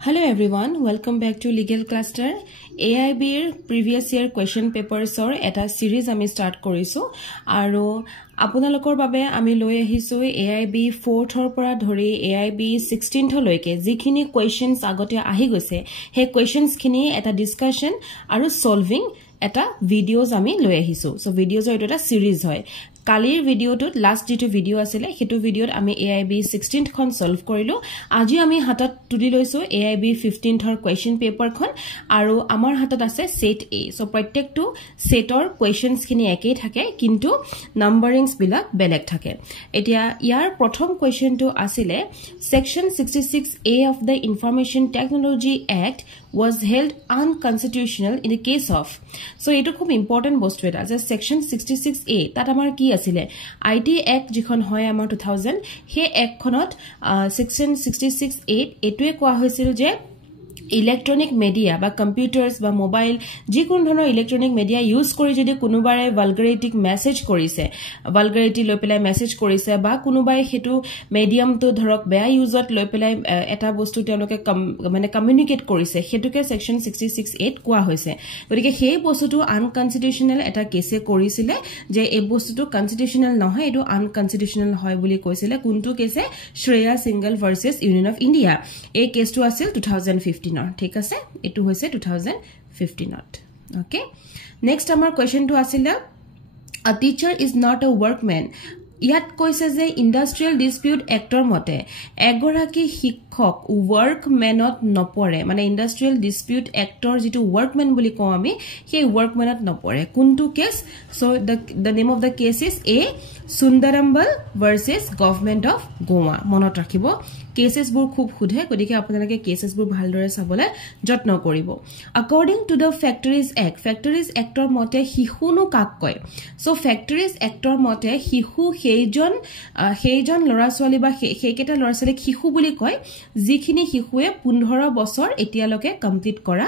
Hello everyone, welcome back to Legal Cluster. AIB previous year question papers or eta series ami start korisu aro আপোনালোকৰ বাবে আমি লৈ আহিছো AIB 4th ৰ পৰা ধৰি AIB 16th লৈকে যিখিনি questions আগতে আহি গৈছে হে questions খিনি এটা discussion আৰু solving এটা videos আমি লৈ আহিছো so videos ৰ এটা series হয় কালিৰ ভিডিওটোত লাস্ট যেটো ভিডিও আছিল হেতু ভিডিওত আমি AIB 16th খন সলভ কৰিলো আজি আমি হাতত তুলি লৈছো AIB 15th ৰ কোৱেশ্চন পেপাৰ খন আৰু আমাৰ হাতত আছে সেট A সো প্ৰত্যেকটো সেটৰ কোৱেশ্চনস খিনি একেই থাকে কিন্তু নাম্বাৰিংস বিলাক বেলেগ থাকে এতিয়া ইয়াৰ প্ৰথম কোৱেশ্চনটো আছিল section 66A of the Information Technology Act was held unconstitutional in the case of so eto খুব ইম্পৰ্টেন্ট বস্তু এটা যে সেকশন 66A তাত আমাৰ কি আছিল IT Act যিখন হয় আমাৰ 2000 হে এক খনত সেকশন 66A এটোৱে কোৱা হৈছিল যে ইলেক্ট্ৰনিক মিডিয়া বা কম্পিউটাৰস বা মোবাইল যিকোন ধৰণৰ ইলেক্ট্ৰনিক মিডিয়া ইউজ কৰি যদি কোনোবাৰে ভালগাৰিটিক মেসেজ কৰিছে ভালগাৰিটি লৈ পেলাই মেসেজ কৰিছে বা কোনোবাই হেতু মিডিয়ামটো ধৰক বেয়া ইউজত লৈ পেলাই এটা বস্তু তেওঁলোকে মানে কমিউনিকেট কৰিছে হেতুকে সেকশন 66A কোৱা হৈছে গতিকে সেই বস্তুটো আনকনস্টিটিউশনাল এটা কেছে কৰিছিলে যে এই বস্তুটো কনস্টিটিউশনাল নহয় এটো আনকনস্টিটিউশনাল হয় বুলি কৈছিলে কোনটো কেছে Shreya Singhal versus union of India এই কেছটো আছিল 2015 ঠিক আছে এটো হৈছে 2015 ওকে নেক্সট আমাৰ কোৱেশ্চনটো আছিল a teacher is not a workman ইয়াত কৈছে যে ইন্ডাষ্ট্ৰিয়েল ডিসপিউট এক্টৰ মতে এগৰাকী শিক্ষক ওয়াৰ্কম্যানত নপৰে মানে ইন্ডাষ্ট্ৰিয়েল ডিসপিউট এক্টৰ যেটো ওয়াৰ্কম্যান বুলি কও আমি সেই ওয়াৰ্কম্যানত নপৰে কোনটো case so the name of the case is A Sundarambal versus Government of Goa মনত ৰাখিব কেসেস বোৰ খুব খুধে গতিকে আপোনালোকে কেসেস বোৰ ভালদৰে চাবলে যত্ন কৰিব according to the Factories Actor মতে শিশুনো কাক কয় সো Factories Actor মতে শিশু সেইজন লৰা ছোৱালী বা সেইকেটা লৰা ছোৱালী শিশু বুলি কয় যিখিনি শিশুৱে 15 বছৰ এতিয়ালৈকে কমপ্লিট কৰা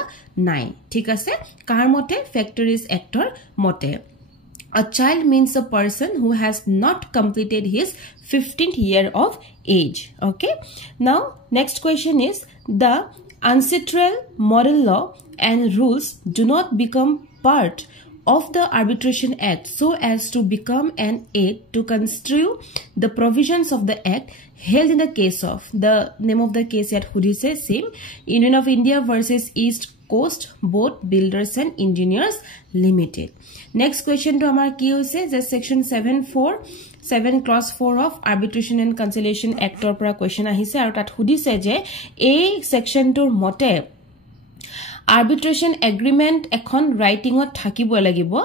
নাই ঠিক আছে কাৰ মতে Factories Actor মতে A child means a person who has not completed his 15th year of age. Okay. Now, next question is the ancestral model law and rules do not become part of the Arbitration Act so as to become an aid to construe the provisions of the Act held in the case of the name of the case at Hudise same Union of India versus East Coast Boat Builders and Engineers Limited. Next question to amar ki hoise je section 7 clause 4 of Arbitration and Conciliation Act or pra question ahise aru tat hudise je ei section tor mote arbitration agreement ekhon writing ot thakibo lagibo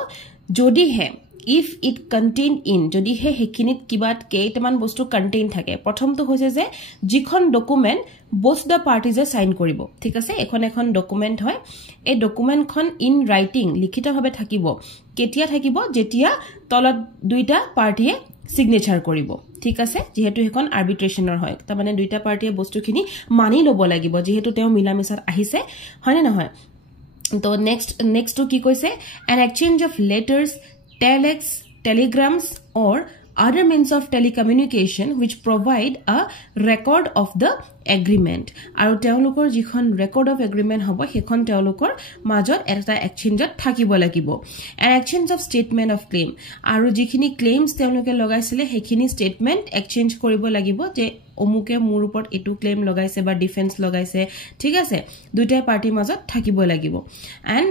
jodi he if it contain in jodi he hekinit kibat keitaman bostu contain thake prothom to hoise je jikhon document both the parties sign koribo thik ase ekhon document hoy এই document khon in writing likhita bhabe thakibo ketia thakibo jetia tolat duita party signature koribo ঠিক আছে যেহেতু হেকন আৰবিট্ৰেশনৰ হয় তা মানে দুইটা পাৰ্টিয়ে বস্তুখিনি মানি লব লাগিব যেহেতু তেও মিলামিছাত আহিছে হয় না নহয় তো নেক্সট to কি কৈছে an exchange of letters telex telegrams or other means of telecommunication which provide a record of the agreement আৰু তেওলোকৰ যিখন record of agreement হ'ব হেখন তেওলোকৰ মাজত এটা এক্সচেঞ্জত থাকিব লাগিব an exchange of statement of claim আৰু যিখিনি claims তেওলোকে লগাইছিলে হেখিনি statement exchange কৰিব লাগিব যে অমুকে মোৰ ওপৰত এটো claim লগাইছে বা ডিফেন্স লগাইছে ঠিক আছে দুইটা পাৰ্টিৰ মাজত থাকিব লাগিব and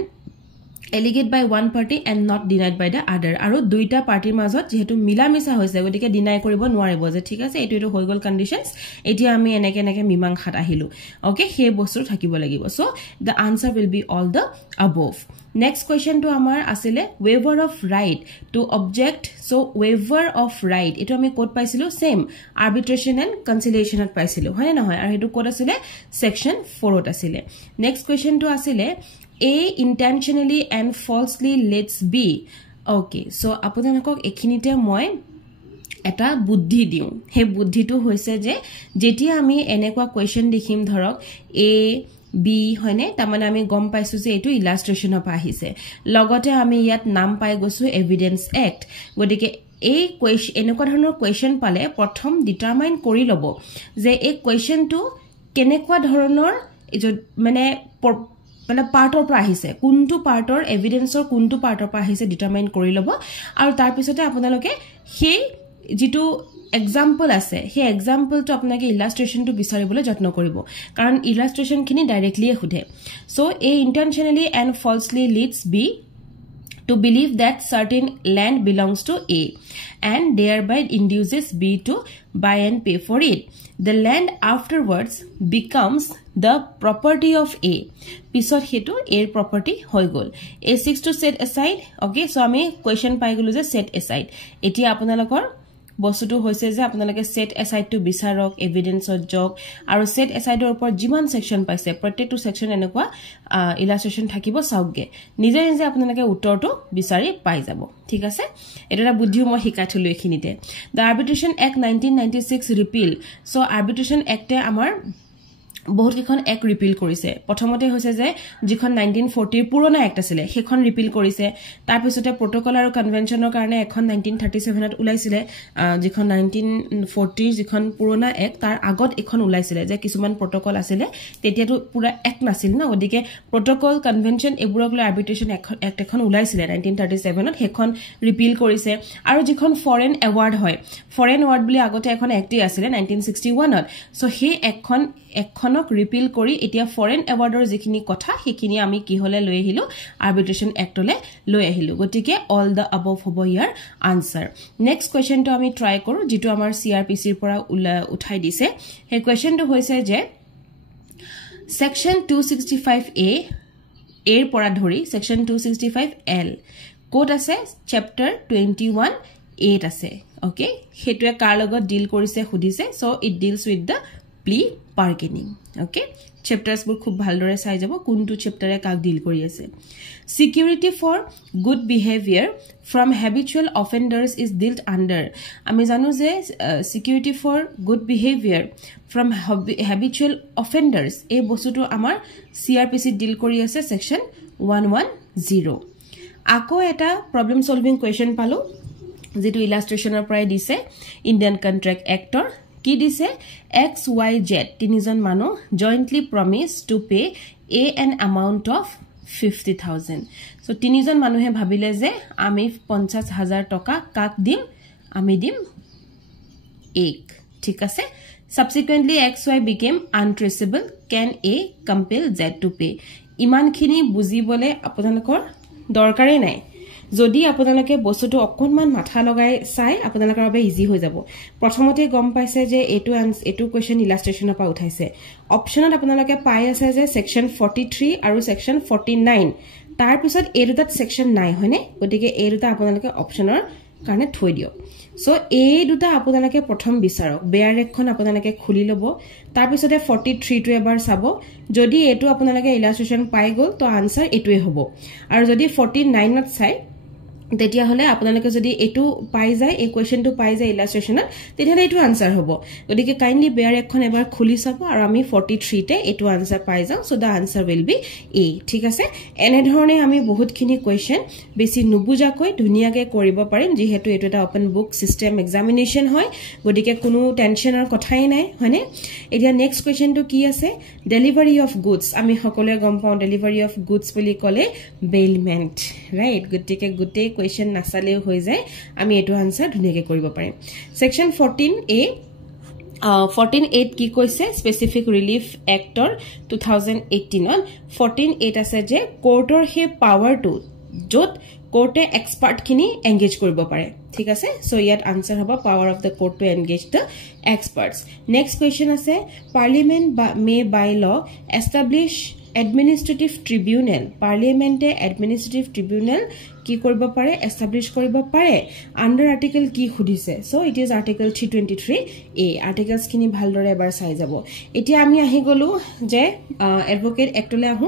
alleged by one party and not denied by the other আৰু দুইটা পাৰ্টিৰ মাজত যেহেতু মিলামিছা হৈছে গতিকে ডিনাই কৰিব নোৱাৰিব যে ঠিক আছে এটো হৈ গল কন্ডিশনস এতিয়া আমি এনেকে মিমাংখাত আহিলো ওকে সেই বস্তু থাকিব লাগিব so the answer will be all the above next question to amar asile waiver of right to object so waiver of right eto ami code paisilo same arbitration and conciliation at paisilo hoy na hoy aru hetu code asile section 4 ot asile next question to asile A intentionally and falsely lets B okay so আপোনালোকক এখিনিতে মই এটা বুদ্ধি দিও হে বুদ্ধিটো হৈছে যে যেতিয়া আমি এনেকুৱা কোৱেশ্চন দেখিম ধৰক A B হয়নে তামানে আমি গম পাইছো যে এটো ইলাস্ট্রেশন অফ আহিছে লগতে আমি ইয়াত নাম পাই গৈছো এভিডেন্স এক্ট গতিকে এই কোৱেশ্চন এনেকুৱা ধৰণৰ কোৱেশ্চন পালে প্ৰথম ডিটাৰমাইন কৰি লব যে এই কোৱেশ্চনটো কেনেকুৱা ধৰণৰ মানে মানে পাৰ্টৰ পৰা আহিছে কোনটো পাৰ্টৰ এভিডেন্সৰ কোনটো পাৰ্টৰ পৰা আহিছে ডিটাৰমাইন কৰি ল'ব আৰু তাৰ পিছতে আপোনালোকে সেই যেটো এক্সাম্পল আছে সেই এক্সাম্পলটো আপোনালোকে ইলাষ্ট্ৰেচনটো বিচাৰিবলৈ যত্ন কৰিব কাৰণ ইলাষ্ট্ৰেচনখিনি ডাইৰেক্টলি খুধে so a intentionally and falsely leads B to believe that certain land belongs to A and thereby induces B to buy and pay for it. The land afterwards becomes the property of A. Pisot hetu A property hoy gol. A6 to set aside. Okay, so ami question pai golu je set aside. Eti apunalokor বস্তুটো হৈছে যে আপোনালোকে set a side two বিচাৰক এভিডেন্সত জক আৰু set এসাইডৰ ওপৰত যিমান section পাইছে প্ৰত্যেকটো সেকশন এনেকুৱা ইলাস্ট্ৰেচন থাকিব চাওগে নিজে নিজে আপোনালোকে উত্তৰটো বিচাৰি পাই যাব ঠিক আছে এটা বুদ্ধিও মই শিকাই থলো এখিনিতে দ্য আৰ্বিট্ৰেশন এক্ট 1996 ৰিপিল সো আৰ্বিট্ৰেশন এক্টে আমাৰ বহুত কিখন এক ৰিপিল কৰিছে প্ৰথমতে হৈছে যে যিখন 1940 ৰ পুৰণা এক্ট আছিল সেইখন ৰিপিল কৰিছে তাৰ পিছতে প্ৰটোকল আৰু কনভেনচনৰ কাৰণে এখন 1937 ত ওলাইছিলে যিখন 1940 যিখন পুৰণা এক্ট তাৰ আগত এখন ওলাইছিলে যে কিছুমান প্ৰটোকল আছিল তেতিয়াটো পুৰা এক নাছিল না ওদিকে প্ৰটোকল কনভেনচন এবোৰক লৈ আৰ্বিট্ৰেশন এক্ট এখন ওলাইছিলে 1937 ত সেইখন ৰিপিল কৰিছে আৰু যিখন ফৰেন এৱাৰ্ড হয় ফৰেন এৱাৰ্ড বুলি আগতে এখন এক্টই আছিল 1961 ত সো সেই এখনক ৰিপিল কৰি এতিয়া ফৰেন এৱাৰ্ডৰ যিখিনি কথা সেইখিনি আমি কি হলে লৈ আহিলো আৰ্বিট্ৰেশন এক্টলে লৈ আহিলো গটিকে অল দা অবভ হ'ব ইয়াৰ আনসাৰ নেক্সট কোৱেশ্চনটো আমি ট্ৰাই কৰো যেটো আমাৰ সিআৰপিসি ৰ পৰা উঠাই দিছে সেই কোৱেশ্চনটো হৈছে যে সেকশন 265A এৰ পৰা ধৰি সেকশন 265L কোড আছে চ্যাপ্টাৰ 21 8 আছে ওকে হেতুৱে কাৰ লগত ডিল কৰিছে খুদিছে so it deals with the plea bargaining okay chapters bur khub bhal dore sai jabo kuntu chapter e kak deal kori ase security for good behavior from habitual offenders is dealt under ami janu je security for good behavior from habitual offenders ei bostuto amar crpc deal kori ase section 110 ako eta problem solving question palo jetu illustration er pray dise Indian Contract Act or কি দিছে XYZ তিনিজন মানুহ jointly promise to pay an amount of 50,000 so তিনিজন মানুহে ভাবিলে যে আমি 50,000 টকা কাক দিম আমি দিম এক ঠিক আছে subsequently XY became untraceable can A compel Z to pay ইমানখিনি বুজিবলে আপোনালোকৰ দৰকাৰে নাই যদি আপোনালোকে বস্তুটো অকনমান মাথা লগাই চাই আপোনালোকৰ বাবে ইজি হৈ যাব প্ৰথমতে গম পাইছে যে এটো কোৱেশ্চন ইলাস্ট্ৰেচনৰ পৰা উঠাইছে অপচনত আপোনালোকে পাই আছে যে সেকশন 43 আৰু সেকশন 49 তাৰ পিছত এই দুটাত সেকশন নাই হয়নে গতিকে এই দুটা আপোনালোকে অপচনৰ কাৰণে থৈ দিও সো এই দুটা আপোনালোকে প্ৰথম বিচাৰক বেয়াৰ এখন আপোনালোকে খুলি লব তাৰ পিছতে 43 টো এবাৰ চাব যদি এটো আপোনালোকে ইলাস্ট্ৰেচন পাই গল তো আনসাৰ এটোই হ'ব আৰু যদি 49 ত চাই তেতিয়া হলে আপোনালোকে যদি এটো পাই যায় এই কোৱেশ্চনটো পাই যায় ইলাস্ট্ৰেচনত তেতিয়া এটো আনসাৰ হ'ব গতিকে কাইন্ডলি বেয়াৰ এখন এবাৰ খুলি চাব আৰু আমি 43 তে এটো আনসাৰ পাই যাও so the answer will be A ঠিক আছে এনে ধৰণে আমি বহুতখিনি কোৱেশ্চন বেছি নুবুজাকৈ ধুনিয়াকৈ কৰিব পাৰিম যেহেতু এটো এটা ওপেন বুক সিস্টেম এক্সামিনেশন হয় গতিকে কোনো টেনচনৰ কথাই নাই হয়নে এতিয়া নেক্সট কোৱেশ্চনটো কি আছে ডেলিভাৰী অফ গুডস আমি সকলোৱে গম পাও ডেলিভাৰী অফ গুডস বুলি কলে বেইলমেন্ট ৰাইট গতিকে গুটে question নাসালেও হৈ যায় আমি এটো আনসাৰ ধুনিয়াকৈ কৰিব পাৰিম সেকশন 14A 14.8 কি কৈছে স্পেসিফিক ৰিলিফ এক্টৰ 2018 14.8 আছে যে কোৰ্টৰ হে পাৱাৰটো যত কোৰ্টে এক্সপাৰ্ট খিনি এংগেজ কৰিব পাৰে ঠিক আছে সো ইয়াত আনসাৰ হ'ব power of the court to engage the experts next question আছে parliament may by law establish administrative tribunal parliament administrative tribunal কি কৰিব পাৰে এস্টাব্লিশ কৰিব পাৰে আন্ডাৰ আৰ্টিকেল কি খুদিছে so it is article 323A articles খিনি ভালদৰে এবাৰ চাই যাব এতিয়া আমি আহি গলো যে এডভোকেট এক্টলে আহো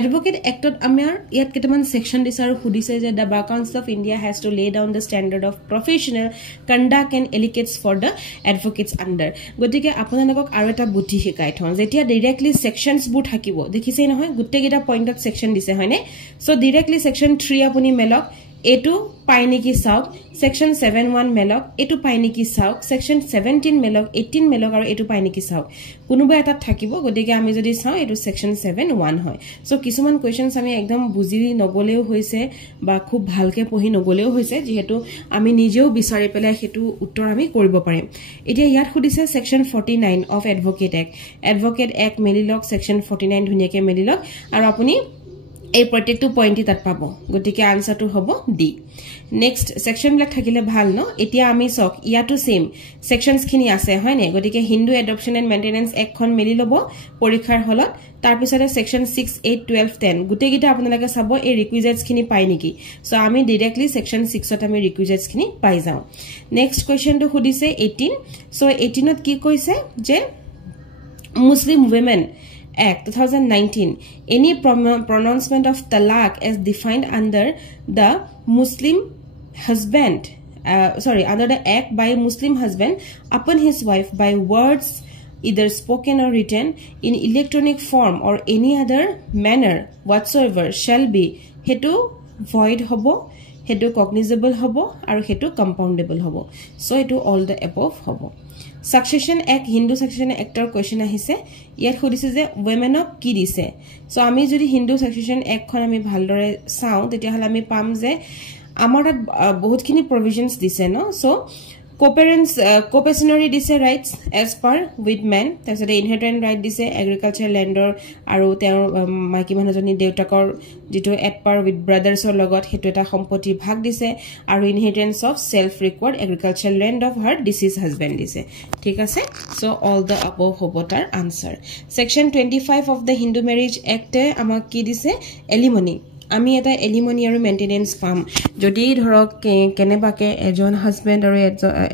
এডভোকেট এক্টত আমাৰ ইয়াত কেইটামান সেকশন দিছে আৰু খুদিছে যে the bar council of India has to lay down the standard of professional conduct and etiquettes for the advocates under গতিকে আপোনালোকক আৰু এটা বুদ্ধি শিকাই থওঁ যেতিয়া ডাইৰেক্টলি সেকশনস বোৰ থাকিব দেখিছে নহয় গুটেকেটা পইণ্টত সেকশন দিছে হয়নে সো ডাইৰেক্টলি সেকশন 3 আপুনি মেলক এটো পাই নেকি চাওক সেকশন 71 মেলক এটো পাই নেকি চাওক সেকশন 17 মেলক 18 মেলক আৰু এটো পাই নেকি চাওক কোনোবা এটা থাকিব গতিকে আমি যদি চাও এটো সেকশন 71 হয় সো কিছুমান কোৱেশ্চনস আমি একদম বুজি নগলেও হৈছে বা খুব ভালকে পঢ়ি নগলেও হৈছে যেহেতু আমি নিজেও বিচাৰি পেলাই হেতু উত্তৰ আমি কৰিব পাৰিম এতিয়া ইয়াত খুদিছে সেকশন 49 অফ এডভোকেট এক মেলিলক সেকশন 49 ধুনিয়াকে মেলিলক আৰু আপুনি এই প্ৰত্যেকটো পইণ্টই তাত পাব গতিকে আনসাৰটো হ'ব ডি নেক্সট সেকশন বিলাক থাকিলে ভাল ন এতিয়া আমি চক ইয়াটো সেম সেকশনস খিনি আছে হয় নে গতিকে হিন্দু এডপশন এণ্ড মেইনটেনেন্স একখন মেলি লব পৰীক্ষাৰ হলত তাৰ পিছতে সেকশন 6 8 12 10 গুটেগিটা আপোনালোকে চাব এই ৰিকুইজিটস খিনি পাই নেকি সো আমি ডাইৰেক্টলি সেকশন 6 ত আমি ৰিকুইজিটস খিনি পাই যাও নেক্সট কোৱেশ্চনটো খুদিছে 18 সো 18 ত কি কৈছে যে Muslim Women Act 2019 any pronouncement of talaq as defined under the Muslim husband under the act by a Muslim husband upon his wife by words either spoken or written in electronic form or any other manner whatsoever shall be hetu void hobo hetu cognizable hobo aru hetu compoundable hobo so etu all the above hobo Succession Act Hindu Succession Act or question ahise yet khudise je women of ki dise so ami jodi Hindu Succession Act khon ami bhaldore sao tetia hala ami pam je amar bahut khini provisions dise no so co-parents co-passionary dise rights as per with men tasate inheritance right dise agricultural landor aru ter maki manojoni deutakor jitu at par with brothers or logot hetu eta sampoti bhag dise aru inheritance of self required agricultural land of her deceased husband dise thik ase so all the above hobotar answer section 25 of the Hindu Marriage Act amak ki dise alimony আমি এটা alimony আৰু maintenance পাম যদি ধৰক কেনেবাকে এজন husband আৰু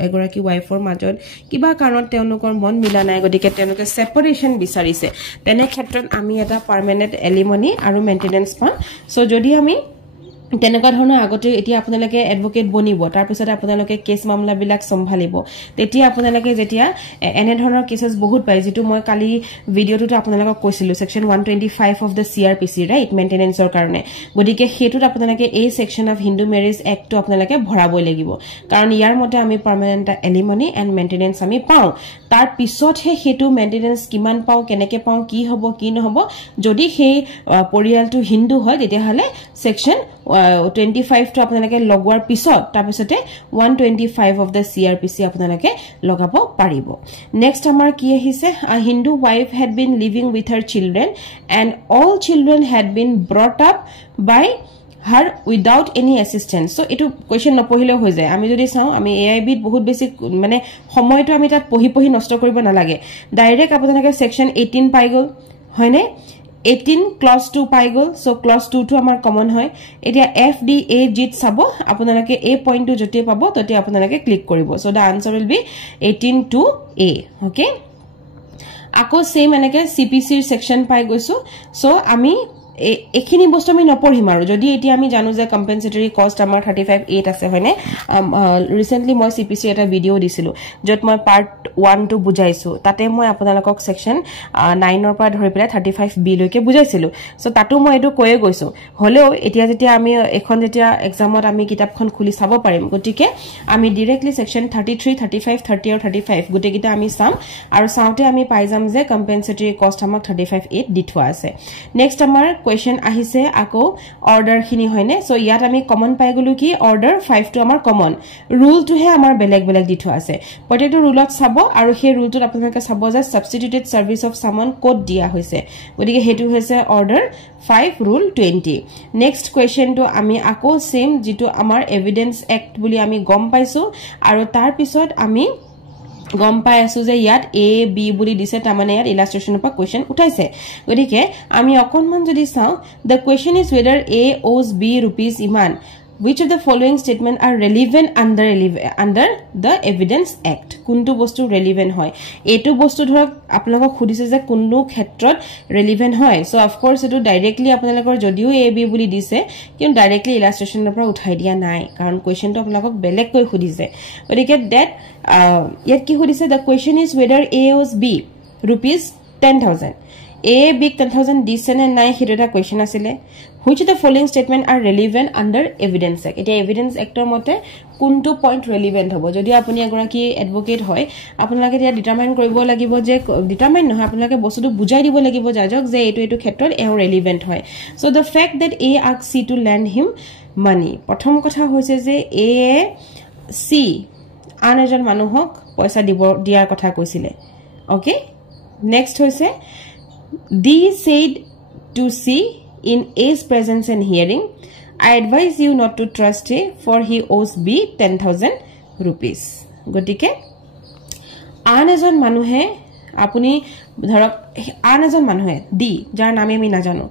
এগৰাকী ওয়াইফৰ মাজত কিবা কাৰণত তেওঁলোকৰ মন মিলা নাই গতিকে তেওঁলোকে সেপাৰেশন বিচাৰিছে তেনে ক্ষেত্ৰত আমি এটা পাৰ্মানেন্ট এলিমনি আৰু মেইনটেনেন্স পাম সো যদি আমি তেনেকা ধৰণৰ আগতে এতিয়া আপোনালোকে এডভোকেট বনিব তাৰ পিছত আপোনালোকে কেছ মামলা বিলাক সম্ভালিব তেতিয়া আপোনালোকে যেতিয়া এনে ধৰণৰ কেছেছ বহুত পাই যেটো মই কালি ভিডিওটো আপোনালোকক কৈছিলো section 125 of the CRPC right মেইনটেনেন্সৰ কাৰণে গতিকে হেতুত আপোনালোকে এই section of Hindu marriage act টো আপোনালোকে ভৰাবই লাগিব কাৰণ ইয়াৰ মতে আমি পাৰ্মানেন্ট এলিমনি এণ্ড মেইনটেনেন্স আমি পাও তাৰ পিছতহে হেতু মেইনটেনেন্স কিমান পাও কেনেকে পাও কি হ'ব কি নহব যদি সেই পৰিয়ালটো হিন্দু হয় তেতিয়া হলে সেকশন 25 to আপোনালোকে লগৱাৰ পিছত তাৰ পিছতে 125 of the CRPC আপোনালোকে লগাব পাৰিব নেক্সট আমাৰ কি আহিছে a Hindu wife had been living with her children and all children had been brought up by her without any assistance so etu question নপহিলে হৈ যায় আমি যদি চাও আমি AIB বহুত বেছি মানে সময়টো আমি তাত পহি নষ্ট কৰিব না লাগে ডাইৰেক্ট আপোনালোকে সেকশন 18 পাই গল হয়নে 18 clause 2 পাই গল সো clause 2 টো আমাৰ কমন হয় এতিয়া FDA জিত চাব আপোনালোকে এই পইণ্টটো জতে পাব ততে আপোনালোকে ক্লিক কৰিব so the answer will B 18 to A okay আকৌ সেম এনেকে CPC ৰ সেকশন পাই গৈছো সো আমি এখিনি বস্তু আমি নপঢ়িম আৰু যদি এতিয়া আমি জানো যে কম্পেনসেটৰি কষ্ট আমাৰ 35.8 আছে হয়নে ৰিসেন্টলি মই CPC এটা ভিডিও দিছিলো যত মই পাৰ্ট 1 টো বুজাইছো তাতে মই আপোনালোকক সেকশন 9 ৰ পৰা ধৰি পেলাই 35B লৈকে বুজাইছিলো সো তাতো মই এটো কৈয়ে গৈছো হলেও এতিয়া যেতিয়া আমি এখন যেতিয়া এক্সামত আমি কিতাপখন খুলি চাব পাৰিম গতিকে আমি ডাইৰেক্টলি সেকশন 33 35 30 আৰু 35 গুটেকিটা আমি চাম আৰু চাওতে আমি পাই যাম যে কম্পেনসেটৰি কষ্ট আমাক 35.8 দি থোৱা আছে নেক্সট আমাৰ question ahise ako order khini hoine so yat ami common pai gulu ki order 5 to amar common rule to he amar beleg di thua ase potato rule of sabo aru he rule to apnalake sabo je substituted service of someone code dia hoise godike hetu hoise order 5 rule 20 next question to ami ako same jitu amar evidence act buli ami gom paisu aru tar pisot ami গম পাই আছো যে ইয়াত A B বুলি দিছে তামানে ইয়াত ইলাস্ট্ৰেশনৰ পৰা কোৱেশ্চন উঠাইছে গতিকে আমি অকনমান যদি চাও the question is whether A owes B rupees iman which of the following statement are relevant under the evidence act কোনটো বস্তু relevant হয় এটো বস্তু ধৰক আপোনালোকক খুদিছে যে কোনটো ক্ষেত্ৰত relevant হয় so of course এটো ডাইৰেক্টলি আপোনালোকৰ যদিও A B বুলি দিছে কিন্তু ডাইৰেক্টলি ইলাস্ট্ৰেশনৰ পৰা উঠাই দিয়া নাই কাৰণ কোৱেশ্চনটো আপোনালোকক বেলেগ কৈ খুদিছে গতিকে that ইয়াত কি খুদিছে the question is whether A owes B rupees 10,000 A big 10,000 decent and nine hirota question asile. Which of the following statement are relevant under Evidence Act? It is Evidence Act mote kuntu point relevant hobo. Jodi apuni agoraki advocate hoy, apunlage dia determine koribo lagibo je determine no apunlage bostutu bujai dibo lagibo jajok je etu khetrot e relevant hoy. So the fact that A asked C to lend him money. Prothom kotha hoise je A C an ejon manuhok paisa diar kotha koisile. Okay? Next hoise D said to C in A's presence and hearing, I advise you not to trust A for he owes B 10,000 rupees. Gotike an ejon manuhe apuni dhorok an ejon manuhe D jar name ami na jano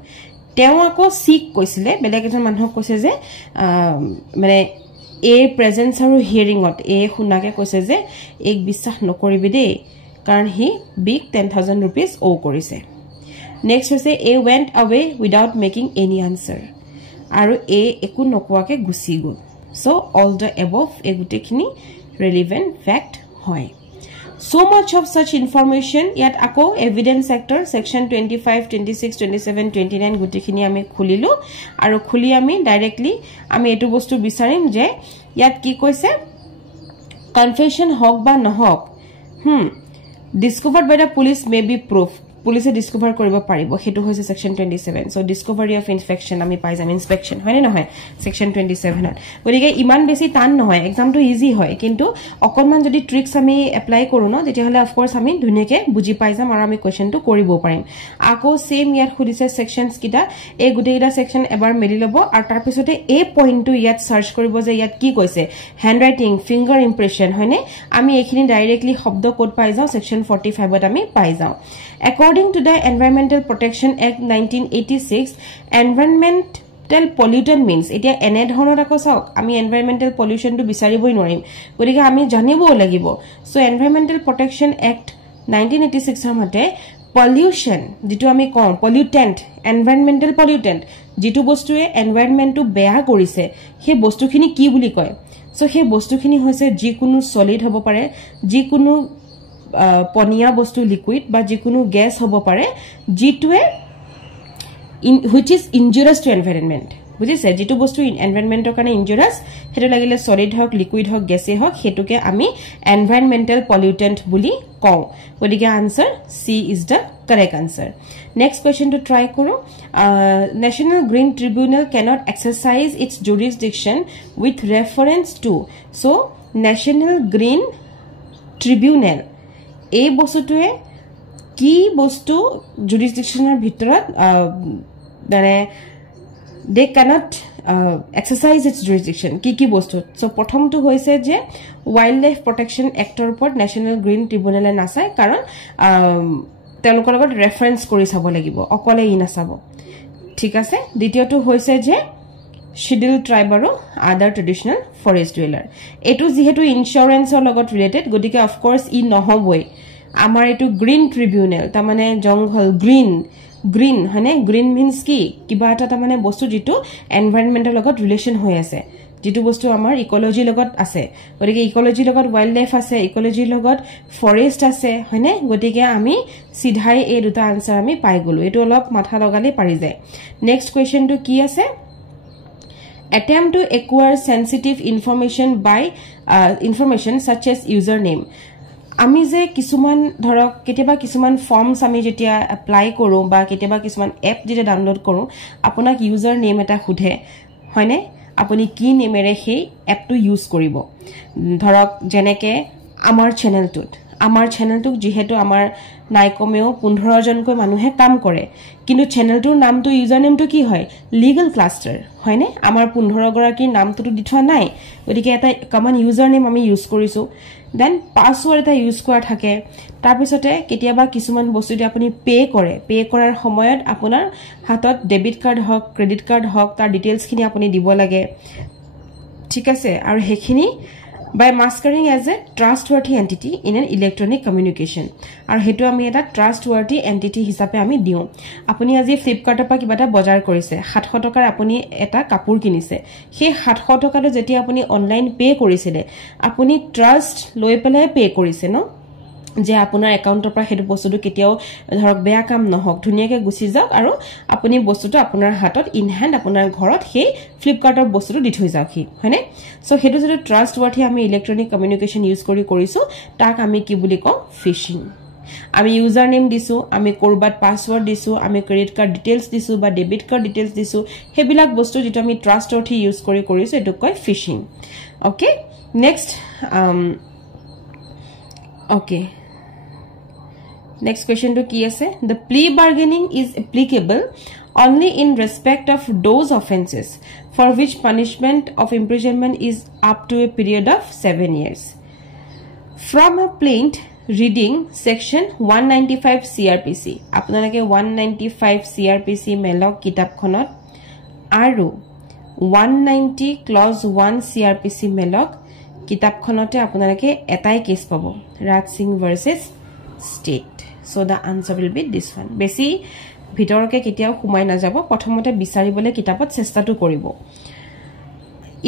teo ako C koisile beleg ejon manuhok koise je mane A presence aru hearing ot A hunake koise je ek bisah nokoribi de karan he big 10,000 rupees owe korise. Next is A went away without making any answer. Aru A eku nokwake gusi gol. So all the above egutekini relevant fact hoy. So much of such information yet ako evidence sector section 25, 26, 27, 29 gutekini ame khulilu aru khuli ami directly ami etu bostu bisarim je yat ki koise confession hok ba nohok discovered by the police may be proof. Police discover koribo paribo hetu hoise section 27. So discovery of infection ami pai jam inspection hoy na hoy section 27 ot gorige iman besi tan no hoy exam to easy hoy kintu okonman jodi tricks ami apply koru no jeti hole of course ami dhuneke buji pai jam aru ami question to koribo parim ako same yat khudise sections kita e guteida section ebar meli lobo aru tar pisote a point to yat search koribo je yat ki koise handwriting finger impression hoyne ami ekhini directly shobdo code pai jao section 45 ot ami pai jao. According to the Environmental Protection Act 1986, environmental pollutant means etia ene dhonor ako sauk ami environmental pollution to bisariboi norim gorike ami janibo lagibo. So Environmental Protection Act 1986 er mate pollution jitu ami kon pollutant environmental pollutant jitu bostue environment to beya korise he bostu khini ki buli koy. So he bostu khini hoise jikunu solid hobo pare jikunu পনিয়া বস্তু liquid বা যিকোনো gas হ'ব পাৰে জিটুৱে which is injurious to environment বুজিছে যেটো বস্তু এনভায়ৰনমেন্টৰ কাৰণে ইনজুৰিয়াস হেটো লাগিলে সলিড হক লিকুইড হক গ্যাসে হক হেতুকে আমি এনভায়রনমেন্টাল পলিউটেন্ট বুলি কও গতিকে answer C is the correct answer next question to try করো national green tribunal cannot exercise its jurisdiction with reference to so national green tribunal এই বস্তুটোৱে কি বস্তু jurisdictionৰ ভিতৰত মানে they cannot exercise its jurisdiction কি বস্তু so প্ৰথমটো হৈছে যে ওয়াইল্ড লাইফ প্ৰটেকচন এক্টৰ ওপৰত ন্যাশনাল গ্ৰীণ ট্ৰিবিউনালে নাচায় কাৰণ তেওঁলোকৰ লগত ৰেফাৰেন্স কৰি চাব লাগিব অকলে ই নাচাব ঠিক আছে দ্বিতীয়টো হৈছে যে scheduled tribe আৰু other traditional forest dweller এটো যেহেতু ইনস্যুৰেন্সৰ লগত ৰিলেটেড গতিকে অফ কোৰ্স ই নহবই আমাৰ এটো গ্ৰীণ ট্ৰিবিউনাল তা মানে জংগল গ্ৰীণ হনে গ্ৰীণ মিন্স কি কিবা এটা তা মানে বস্তু যেটো এনভায়ৰনমেন্টৰ লগত ৰিলেশন হৈ আছে যেটো বস্তু আমাৰ ইকোলজি লগত আছে গতিকে ইকোলজি লগত ওয়াইল্ড লাইফ আছে ইকোলজি লগত ফৰেষ্ট আছে হনে গতিকে আমি সিধাই এই দুটা আনসাৰ আমি পাই গলো এটো অলপ মাথা লগালে পাৰি যায় নেক্সট কোৱেশ্চন টু কি আছে attempt to acquire sensitive information by information such as username আমি যে কিছুমান ধৰক কেতিয়াবা কিছুমান ফৰ্মস আমি যেতিয়া এপ্লাই কৰো বা কেতিয়াবা কিছুমান এপ যেতিয়া ডাউনলোড কৰো আপোনাক ইউজাৰ নেম এটা খুধে হয়নে আপুনি কি নেমেৰে সেই এপটো ইউজ কৰিব ধৰক যেনেকে আমাৰ চেনেলটোক যেহেতু আমাৰ নাইকমেও 15 জনকৈ মানুহে কাম কৰে কিন্তু চেনেলটোৰ নামটো ইউজাৰ নেমটো কি হয় লিগ্যাল ক্লাস্টাৰ হয়নে আমাৰ 15 গৰাকীৰ নামটো দিঠা নাই গতিকে এটা কমন ইউজাৰ নেম আমি ইউজ কৰিছো দেন পাসওয়াৰ্ড এটা ইউজ কৰা থাকে তাৰ পিছতে কেতিয়াবা কিছুমান বস্তুতে আপুনি পে কৰাৰ সময়ত আপোনাৰ হাতত ডেবিট কাৰ্ড হক ক্ৰেডিট কাৰ্ড হক তাৰ ডিটেইলছ খিনি আপুনি দিব লাগে ঠিক আছে আৰু হেখিনি by masquerading as a trustworthy entity in an electronic communication আৰু হেতু আমি এটা trustworthy entity হিচাপে আমি দিও আপুনি আজি ফ্লিপকাৰ্টৰ পৰা কিবা এটা বজাৰ কৰিছে 700 টকাৰ আপুনি এটা কাপোৰ কিনিছে সেই 700 টকাটো যেতিয়া আপুনি অনলাইন পে কৰিছিলে আপুনি ট্ৰাষ্ট লৈ পেলাই পে কৰিছে ন যে আপোনাৰ একাউণ্টৰ পৰা হেতু বস্তুটো কেতিয়াও ধৰক বেয়া কাম নহওক ধুনিয়াকে গুছি যাওক আৰু আপুনি বস্তুটো আপোনাৰ হাতত ইন হ্যান্ড আপোনাৰ ঘৰত সেই ফ্লিপকাৰ্টৰ বস্তুটো দি থৈ যাওক হয়নে সো হেতু যদি ট্ৰাস্ট ওয়াৰ্থি আমি ইলেক্ট্ৰনিক কমিউনিকেশ্যন ইউজ কৰিছো তাক আমি কি বুলি কওঁ ফিশিং আমি ইউজাৰ নেম দিছো আমি কৰবাত পাসওয়াৰ্ড দিছো আমি ক্ৰেডিট কাৰ্ড ডিটেইলছ দিছো বা ডেবিট কাৰ্ড ডিটেইলছ দিছো হেবিলাক বস্তু যেটো আমি ট্ৰাস্ট ওয়াৰ্থি ইউজ কৰিছো এটো কয় fishing okay next okay Next question to ki ase the plea bargaining is applicable only in respect of those offenses for which punishment of imprisonment is up to a period of 7 years. From a plaint reading section 195 CRPC apnalage 195 CRPC melok kitab khonot aru 190 clause 1 CRPC melok kitab khonote apnalage etai case pabo Raj Singh versus State. So the answer will be this one. Besi ভিতৰকে কেতিয়াও কুমাই না যাব প্ৰথমতে বিচাৰিবলে কিতাপত চেষ্টাটো কৰিব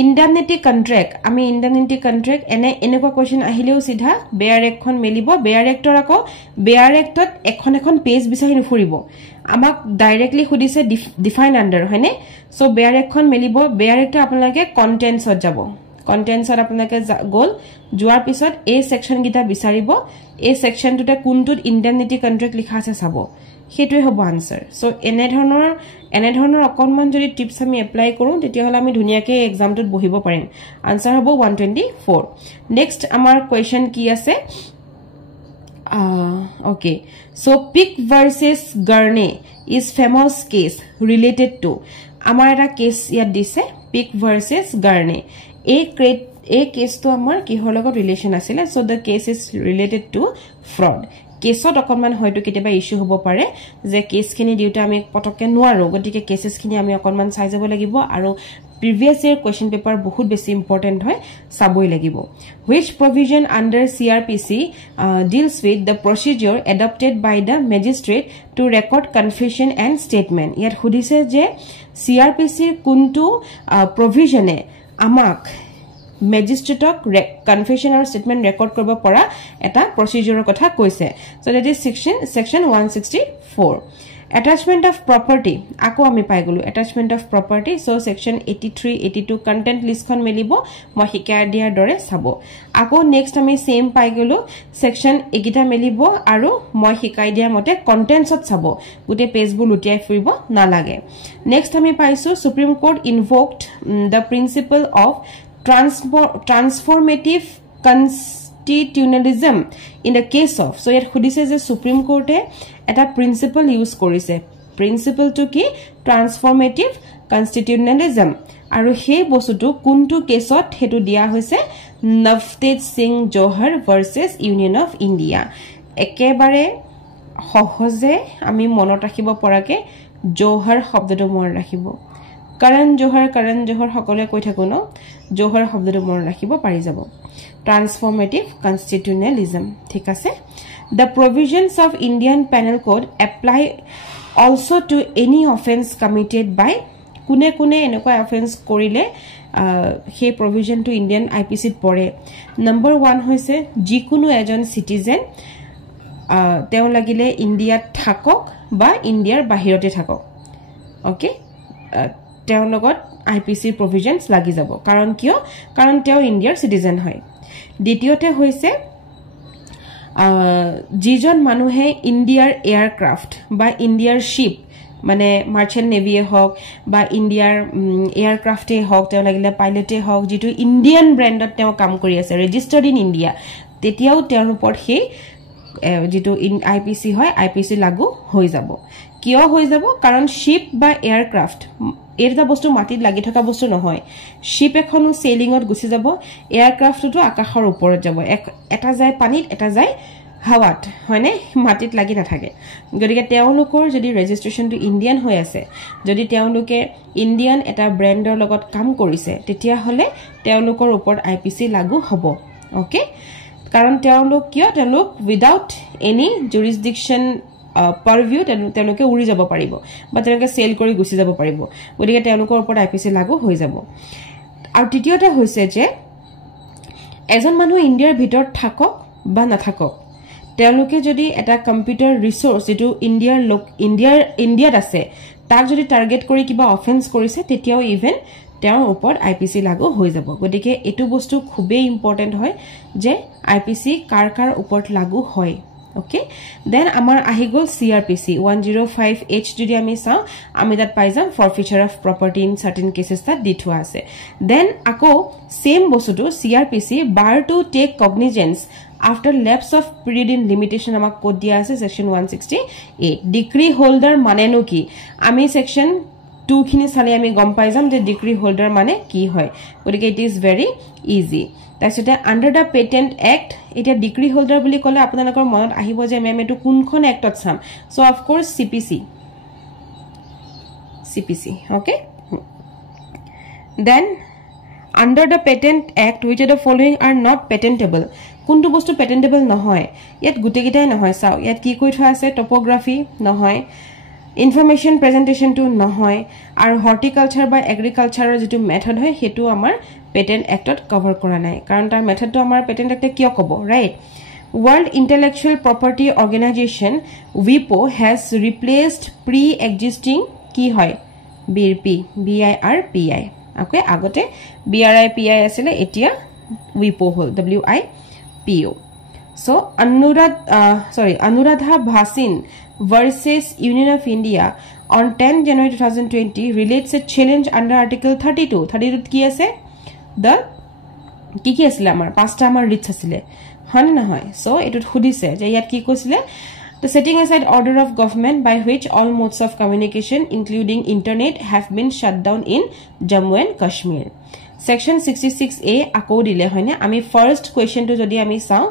indemnity contract আমি indemnity contract এনেকুৱা question আহিলেও সিধা বেয়াৰ একখন মেলিব বেয়াৰ এক্টৰ আকৌ বেয়াৰ এক্টত এখন পেজ বিচাৰি নুফুৰিব আমাক ডাইৰেক্টলি খুদিছে ডিফাইন আন্ডাৰ হয়নে সো বেয়াৰ একখন মেলিব বেয়াৰ এক্টৰ আপোনালোকে কন্টেন্টছত যাব কন্টেন্টছত আপোনালোকে গল যোৱাৰ পিছত এই সেকশন গিটা বিচাৰিব এই সেকশনটোতে কোনটোত ইনডেমনিটি কন্ট্ৰাক্ট লিখা আছে চাব হেতুই হ'ব আনসাৰ সো এনে ধৰণৰ অকনমান যদি টিপস আমি এপ্লাই কৰো তেতিয়া হলে আমি ধুনিয়াকে এক্সামটোত বহিব পাৰিম আনসাৰ হ'ব 124 নেক্সট আমাৰ কোৱেশ্চন কি আছে okay so Pick versus Gurney is famous case related to আমাৰ এটা কেস ইয়াত দিছে Pick versus Gurney a case to amar kihor logot relation asile so the case is related to fraud কেছত অকনমান হয়তো কেতিয়াবা ইস্যু হ'ব পাৰে যে কেছখিনি ডিউটা আমি পটকে নোৱাৰো গতিকে কেসেছখিনি আমি অকনমান চাই যাব লাগিব আৰু previous year question paper বহুত বেছি important হয় সাবই লাগিব which provision under CRPC deals with the procedure adopted by the magistrate to record confession and statement ইয়াত খুদিছে যে CRPC কোনটো provision-এ আমাক magistrate confession or statement record korba pora eta procedure kotha koise so that is section 164 attachment of property ako ami pai gulu attachment of property so section 83 82 content list khon melibo moi hikaya dia dore sabo ako next ami same pai gulu section egita melibo aru moi hikai dia mote contents ot sabo gute page bu lutiai fuibo na lage next ami paisu supreme court invoked the principle of transformative constitutionalism in the case of so yet khudise je supreme court e eta principle use korise principle to ki transformative constitutionalism aru he bosutu kuntu case ot hetu dia hoise Navtej Singh Johar versus Union of India ekebare hohoje ami monot rakhibo porake Johar shobdoto mon rakhibo Karan Johar সকলে কৈ থাকো ন Johar শব্দটো মন ৰাখিব পাৰি যাব transformative constitutionalism ঠিক আছে the provisions of Indian Penal Code apply also to any offense committed by কোনে এনেকুৱা offense কৰিলে সেই provision to Indian IPC ত পৰে number 1 হৈছে যিকোনো এজন সিটিজেন তেও লাগিলে ইন্ডিয়াত থাকক বা ইন্ডিয়াৰ বাহিৰতে থাকক ওকে তেও লগত আইপিসি প্ৰভিজনস লাগি যাব কাৰণ কিয় কাৰণ তেও ইন্ডিয়াৰ সিটিজেন হয় দ্বিতীয়তে হৈছে যিজন মানুহে ইন্ডিয়াৰ এয়াৰক্ৰাফট বা ইন্ডিয়াৰ শিপ মানে মাৰ্চেন্ট নেভিয়ে হওক বা ইন্ডিয়াৰ এয়াৰক্ৰাফটে হওক তেও লাগিলে পাইলটে হওক যেটো ইন্ডিয়ান ব্ৰ্যান্ডত তেও কাম কৰি আছে ৰেজিষ্টাৰ্ড ইন ইন্ডিয়া তেতিয়াও তেওঁৰ ওপৰত হে যেটো আইপিসি হয় আইপিসি লাগু হৈ যাব কিয় হৈ যাব কাৰণ শিপ বা এয়াৰক্ৰাফট এটা বস্তু মাটিত লাগি থকা বস্তু নহয় শিপ এখনো সেলিংত গুছি যাব এয়াৰক্ৰাফটটো আকাশৰ ওপৰত যাব এটা যায় পানীত এটা যায় হাৱাত হয়নে মাটিত লাগি নাথাকে গতিকে তেওঁলোকৰ যদি ৰেজিষ্ট্ৰেচনটো ইন্ডিয়ান হৈ আছে যদি তেওঁলোকে ইন্ডিয়ান এটা ব্ৰ্যান্ডৰ লগত কাম কৰিছে তেতিয়া হলে তেওঁলোকৰ ওপৰত আইপিসি লাগু হ'ব ওকে কাৰণ তেওঁলোক উইদাউট এনি জুৰিসডিকশন পাৰভিউ তেওঁলোকে উৰি যাব পাৰিব বা তেওঁলোকে সেল কৰি গুছি যাব পাৰিব গতিকে তেওঁলোকৰ ওপৰত আইপিসি লাগু হৈ যাব আৰু তৃতীয়তে হৈছে যে এজন মানুহ ইন্ডিয়াৰ ভিতৰত থাকক বা নাথাকক তেওঁলোকে যদি এটা কম্পিউটাৰ ৰিসোৰ্স যেটো ইণ্ডিয়াত আছে তাক যদি টাৰ্গেট কৰি কিবা অফেন্স কৰিছে তেতিয়াও ইভেন তেওঁৰ ওপৰত আইপিসি লাগু হৈ যাব গতিকে এটো বস্তু খুবেই ইম্পৰ্টেন্ট হয় যে আইপিসি কাৰ ওপৰত লাগু হয় ওকে দেন আমাৰ আহি গল সিআৰপিসি 105H যদি আমি চাও আমি তাত পাই যাম forfeiture of property in certain cases তাত দি থোৱা আছে দেন আকৌ সেম বস্তুটো CrPC bar to take cognizance after lapse of period in limitation amak code dia ase section 168 decree holder mane no ki ami section 2 khini sale ami gom pai jam je decree holder mane ki hoy gotike it is very easy tasote under the patent act eta decree holder boli kole apunalakor monot ahibo je meme to kunkhon actot sam so of course cpc okay then under the patent act which of the following are not patentable কোনটো বস্তু patentable নহয় ইয়াত গুটেগিটাই নহয় চাও ইয়াত কি কৈ থোৱা আছে টপোগ্ৰাফি নহয় ইনফৰমেশন প্ৰেজেন্টেশন টু নহয় আৰু হৰ্টিকালচাৰ বা এগ্ৰিকালচাৰৰ যেটো মেথড হয় হেতু আমাৰ পেটেন্ট এক্টত কভাৰ কৰা নাই কাৰণ তাৰ মেথডটো আমাৰ পেটেন্ট এক্টে কিয় কব right World Intellectual Property Organization WIPO has replaced pre-existing কি হয় BIRPI okay আগতে BRIPI আছিল এতিয়া WIPO hall WIPO so Anuradha Bhasin versus Union of India on 10 January 2020 relates a challenge under article 32 কি আছে the কি আছিল আমাৰ পাঁচটা আমাৰ ৰিটস আছিল হন নহয় so এটুত খুদিছে যে ইয়াত কি কৈছিলে the setting aside order of government by which all modes of communication including internet have been shut down in Jammu and Kashmir section 66A আকৌ দিলে হয়নে আমি ফার্স্ট কোয়েশ্চন তো যদি আমি চাও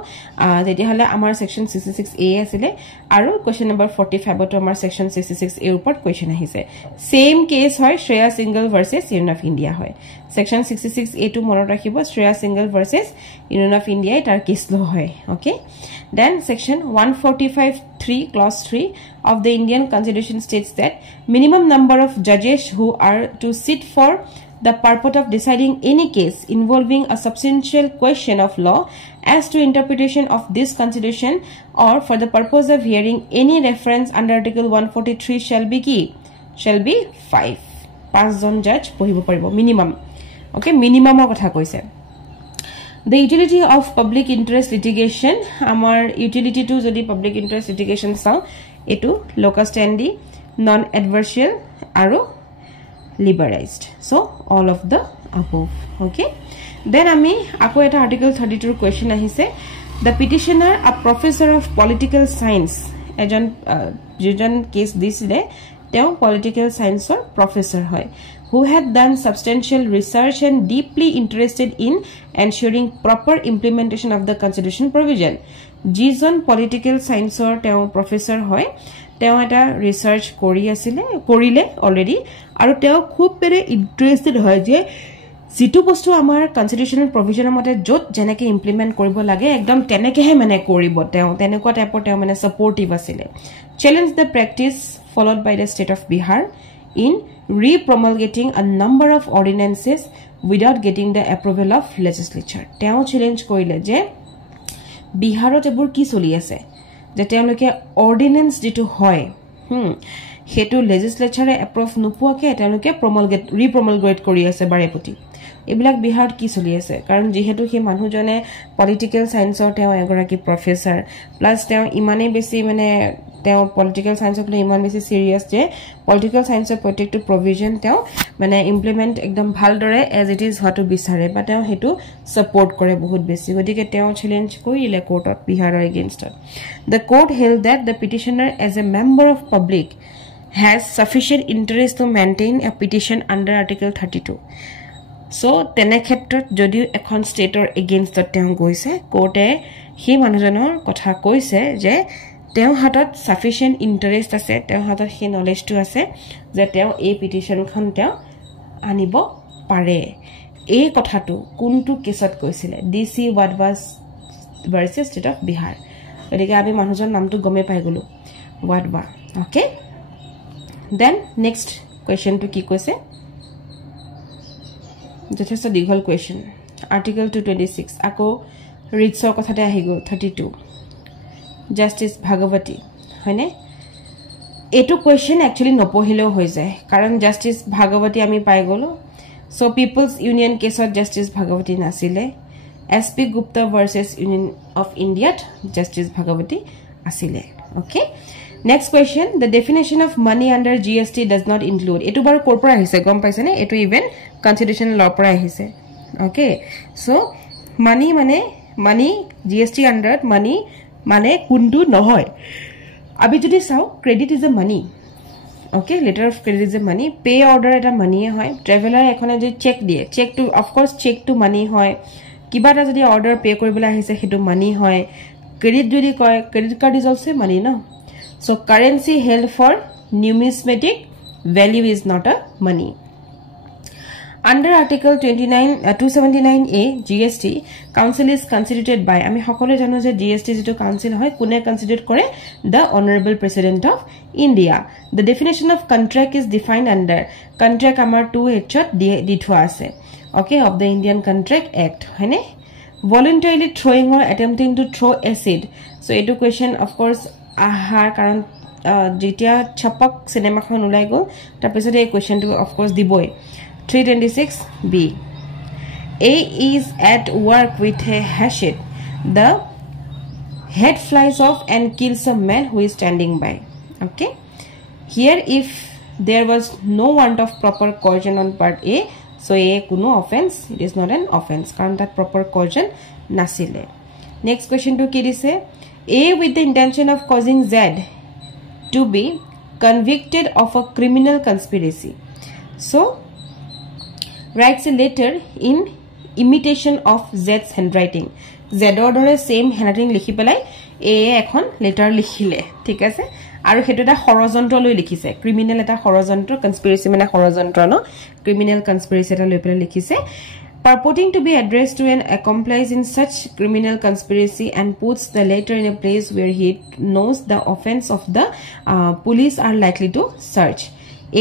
যেতি হলে আমাৰ section 66A আছিল আৰু কোয়েশ্চন নম্বৰ 45 তো আমাৰ section 66A ওপৰত কোয়েশ্চন আহিছে সেম কেস হয় Shreya Singhal versus union of India হয় section 66A to মনত ৰাখিব Shreya Singhal versus union of India তাৰ কেস ল হয় okay then section 145(3) clause 3 of the Indian constitution states that minimum number of judges who are to sit for the purpose of deciding any case involving a substantial question of law as to interpretation of this constitution or for the purpose of hearing any reference under article 143 shall be 5 John judge পঢ়িব পাৰিব minimum okay minimum কথা কৈছে the utility of public interest litigation amar utility to jodi public interest litigation saw etu locus standi non adversarial aro liberalized so all of the above okay then ami ako eta article 32 question ahise the petitioner a professor of political science ejon case disile teo political science or professor hoy who had done substantial research and deeply interested in ensuring proper implementation of the constitution provision jijon political science or teo professor hoy teo eta research korile already আৰু তেও খুব বেৰে ইন্টাৰেস্টেড হয় যে যেটো বস্তু আমাৰ constitutional প্ৰভিজনৰ মতে যত জেনেকে ইমপ্লিমেন্ট কৰিব লাগে একদম তেনেকেহে মানে কৰিব তেও তেনেকুৱা টাইপৰ তেও মানে সাপোৰ্টিভ আছিল challenge the practice followed by the state of Bihar in re-promulgating a number of ordinances without getting the approval of legislature তেও চ্যালেঞ্জ কৰিলে যে বিহাৰত এবোৰ কি চলি আছে যে তেওঁলোকে অৰ্ডিনেন্স যেটো হয় হেতু লেজিসলেচাৰে এপ্ৰুভ নোপোৱাকে তেওঁলোকে ৰি-প্ৰমুলগেট কৰি আছে বাৰেপতি এবিলাক বিহাৰত কি চলি আছে কাৰণ যেহেতু হে মানুহজনে পলিটিক্যাল সায়েন্সৰ তেও এগৰাকী প্ৰফেসৰ প্লাস তেও ইমানে বেছি মানে তেও পলিটিক্যাল সায়েন্সক লৈ ইমান বেছি সিৰিয়াস যে পলিটিক্যাল সায়েন্সৰ প্ৰটেক্টিভ প্ৰভিজন তেও মানে ইমপ্লিমেন্ট একদম ভালদৰে এজ ইট ইজ হটো বিচাৰে বা তেও হেতু সাপোৰ্ট কৰে বহুত বেছি গতিকে তেও চ্যালেঞ্জ কৰিলে কোৰ্টত বিহাৰৰ এগেইনষ্টত the court held that the petitioner as a member of public has sufficient interest to maintain a petition under article 32 so tene khetrot jodi ekhon stateor against teo goise court e hi manujanor kotha koise je teo hatot sufficient interest ase teo hatot hi knowledge to ase je teo ei petition khon teo anibo pare ei kotha tu kuntu kesot koisile dc wadwas versus state of bihar এদিকে আমি মানুহজন নামটো গমে পাই গলো wadwa okay then next question to কি কৈছে যথেষ্ট দীঘল question article 226 আকৌ ৰিটছৰ কথাতে আহি গল 32 জাস্টিস ভাগৱতী হয়নে এটো কোৱেশ্চন একচুয়ালি নপঢ়িলেও হৈ যায় কাৰণ জাস্টিস ভাগৱতী আমি পাই গলো সো পিপলস ইউনিয়ন কেছত জাস্টিস ভাগৱতী নাছিলে SP Gupta versus Union of India Justice Bhagavati asile okay next question the definition of money under GST does not include etu bar corpora hise gom paise ne etu even constitutional law pora hise okay so money GST under money mane kundu nohoy abi jodi sao credit is a money okay letter of credit is a money pay order eta money hoy traveler ekhone je check die check to of course check to money hoy কিবাটা যদি order pay কৰিবলে আহিছে হেতু মানি হয় credit যদি কয় credit card is also মানি না so currency held for numismatic value is not a money under article 279A GST council is constituted by আমি সকলে জানো যে GST যেটো council হয় কোনে কনসিডার কৰে the honorable president of India the definition of contract is defined under contract আমাৰ 2H দি থোৱা আছে okay of the Indian Contract Act hane voluntarily throwing or attempting to throw acid so etu question of course ahar karon jetia chapak cinema khon ulai go tar pisode ei question to of course diboy 326B A is at work with a hatchet the head flies off and kills a man who is standing by okay here if there was no want of proper coercion on part A so a kuno offense it is not an offense karon that proper coercion nasile next question to ki dise A with the intention of causing Z to be convicted of a criminal conspiracy so writes a letter in imitation of Z's handwriting Z order same handwriting likhi pelai A ekhon letter likhile thik ase আৰু হেতুটা হৰজন্ত্ৰ লৈ লিখিছে criminal এটা হৰজন্ত্ৰ কনস্পিৰেসি মানে হৰজন্ত্ৰ ন criminal কনস্পিৰেসি এটা লৈ পেলাই লিখিছে purporting to be addressed to an accomplice in such criminal conspiracy and puts the letter in a place where he knows the offense of the police are likely to search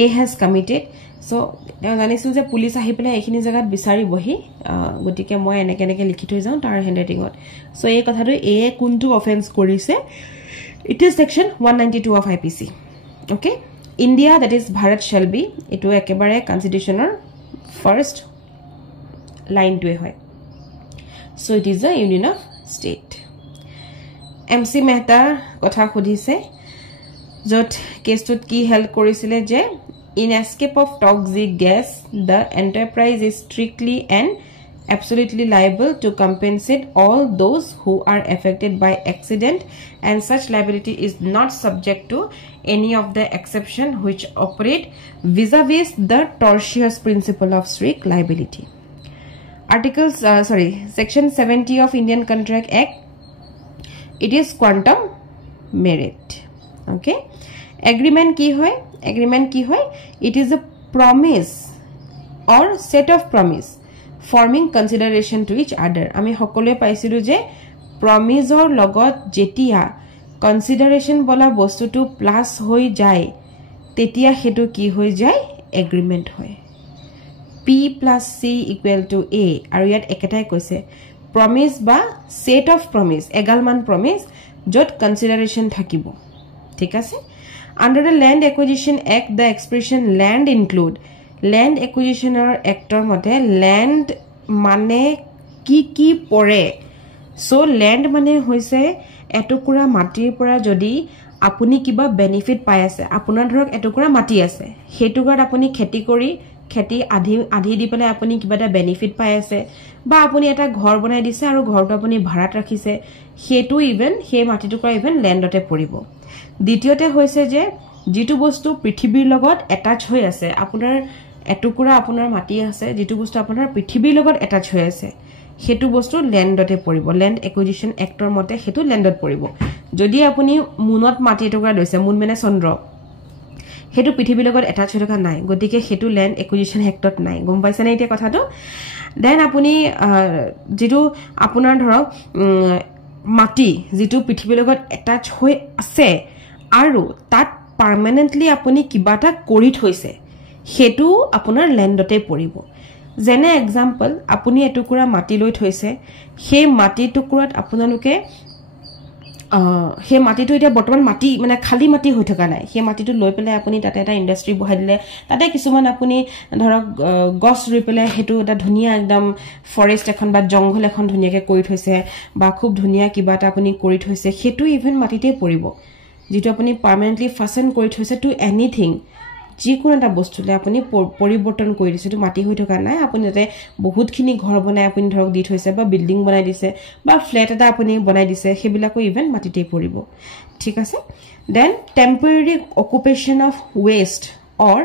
A has committed so জানিছো যে police আহি পেলাই এখিনি জায়গাত বিচাৰি বহি গটিকে মই এনেকে লিখি থৈ যাও তাৰ হ্যান্ডৰাইটিংত so এই কথাটো A কোনটো অফেন্স কৰিছে it is section 192 of IPC okay India that is Bharat shall be etu ekebare constitutional first line to hoy so it is a union of state MC Mehta kotha khudise jot case tut ki help korisile je in escape of toxic gas the enterprise is strictly and absolutely liable to compensate all those who are affected by accident and such liability is not subject to any of the exception which operate vis-a-vis the tortious principle of strict liability section 70 of Indian Contract Act it is quantum merit okay agreement ki hoy it is a promise or set of promise forming consideration to each other ami hokole paisilu je promise or logot jetia consideration bola bostu tu plus hoi jay tetia hetu ki hoi jay agreement hoy P plus C equal to A aru yat eketai koise promise ba set of promise egalman promise jot consideration thakibo thik ase under the Land Acquisition Act the expression land include land acquisition or actor mote land mane ki pore so land mane hoise etokura matir pora jodi apuni kiba benefit pai ase apunar dhorok etokura mati ase hetugar apuni kheti kori kheti adhi di pele apuni kiba da benefit pai ase ba apuni eta ghor banai dise aru ghor to apuni bharat rakhise hetu even he mati to kora even land ote poribo দ্বিতীয়তে হৈছে যে যেটো বস্তু পৃথিৱীৰ লগত attach হৈ আছে আপোনাৰ এটুকুৰা আপোনাৰ মাটি আছে যেটো বস্তু আপোনাৰ পৃথিৱীৰ লগত এটাচ হৈ আছে হেতু বস্তু ল্যান্ডতে পৰিব ল্যান্ড একুইজিশন এক্টৰ মতে হেতু ল্যান্ডত পৰিব যদি আপুনি মুনত মাটি এটুকুৰা লৈছে মুন মানে চন্দ্ৰ হেতু পৃথিৱীৰ লগত এটাচ হৈ থকা নাই গতিকে হেতু ল্যান্ড একুইজিশন এক্টত নাই গম পাইছে না এটা কথাটো দেন আপুনি যেটো আপোনাৰ ধৰক মাটি যেটো পৃথিৱীৰ লগত এটাচ হৈ আছে আৰু তাত পাৰ্মানেন্টলি আপুনি কিবাটা কৰি থৈছে হেতু আপোনাৰ ল্যান্ডতে পৰিব যেনে এক্সাম্পল আপুনি এটুকুৰা মাটি লৈ থৈছে সেই মাটি টুকুৰাত আপোনালোকে সেই মাটিটো এতিয়া বৰ্তমান মাটি মানে খালি মাটি হৈ থকা নাই সেই মাটিটো লৈ পেলাই আপুনি তাতে এটা ইণ্ডাষ্ট্ৰি বহাই দিলে তাতে কিছুমান আপুনি ধৰক গছ ৰুই পেলাই হেতু এটা ধুনিয়া একদম ফৰেষ্ট এখন বা জংঘল এখন ধুনিয়াকে কৰি থৈছে বা খুব ধুনিয়া কিবা এটা আপুনি কৰি থৈছে হেতু ইভেন মাটিতে পৰিব যেটো আপুনি পাৰ্মানেন্টলি ফাসন কৰি থৈছে টু এনিথিং যিকোনো এটা বস্তুলে আপুনি পৰিৱৰ্তন কৰি দিছে তো মাটি হৈ থকা নাই আপুনি তাতে বহুতখিনি ঘৰ বনাই আপুনি ধৰক দি থৈছে বা বিল্ডিং বনাই দিছে বা ফ্ল্যাট এটা আপুনি বনাই দিছে হেবিলাকো ইভেন মাটিতে পৰিব ঠিক আছে then temporary occupation of waste or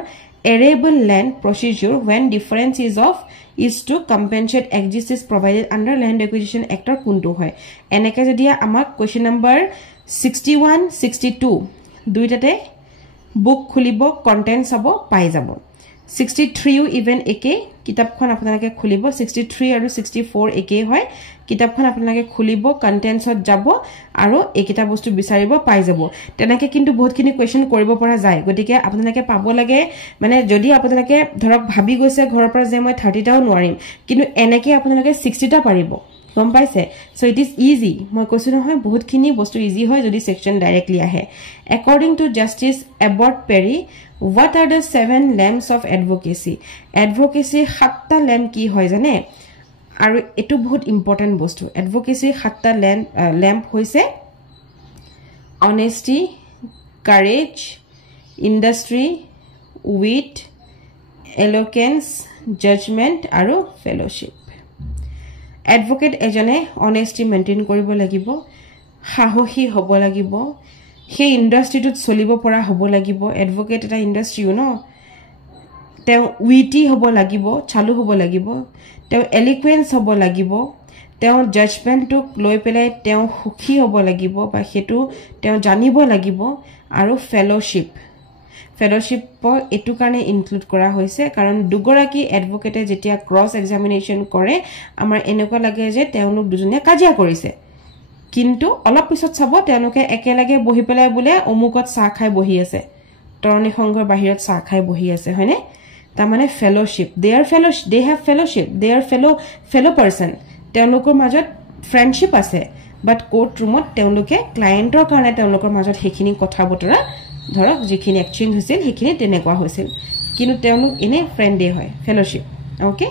arable land procedure when difference is to compensate exists provided under land acquisition act or kuntu hoy eneke jodi amak question number 61 62 duitate book khulibo content sabo pai jabo 63 u even eke kitab khon apnalake khulibo 63 aru 64 eke hoy kitab khon apnalake khulibo contents hot jabo aru ekita bostu bisaribo pai jabo tenake kintu bahut kini question koribo pora jay gotike apnalake pabo lage mane jodi apnalake dhorok bhabi goise ghor par je moi 30 taও noarim kintu eneke apnalake 60 ta paribo গম পাইছে so it is easy মই কৈছো নহয় বহুত খিনি বস্তু easy হয় যদি সেকশন ডাইৰেক্টলি আহে according to justice Abbott Perry what are the 7 lamps of advocacy সাতটা ল্যাম্প কি হয় জানে আৰু এটো বহুত ইম্পৰ্টেন্ট বস্তু advocacy সাতটা ল্যাম্প হৈছে honesty courage industry wit eloquence judgment আৰু fellowship advocate ejone honesty maintain koribo lagibo sahohi hobo lagibo he industry tut solibo pora hobo lagibo advocate eta industry you know te witty hobo lagibo chalu hobo lagibo te eloquence hobo lagibo te judgment tuk loi pelai te hukhi hobo lagibo ba hetu te janibo lagibo aru fellowship etu kane include kora hoise karon dugoraki advocate jetia cross examination kore amar eneko lage je teunuk dujunia kajia korise kintu olop pisot sabo tenuke ekelage bohi pelai bule omukot sa khai bohi ase toroni khongor bahirot sa khai bohi ase hoine ta mane fellowship they have fellowship they are fellow person teunukor majot friendship ase but court roomot teunuke clientor karone teunukor majot hekhini kotha botora ধৰক যিখিনি exchange হৈছিল হেখিনি তেনেকুৱা হৈছিল কিন্তু তেওঁলোক এনে ফ্ৰেন্ডে হয় fellowship okay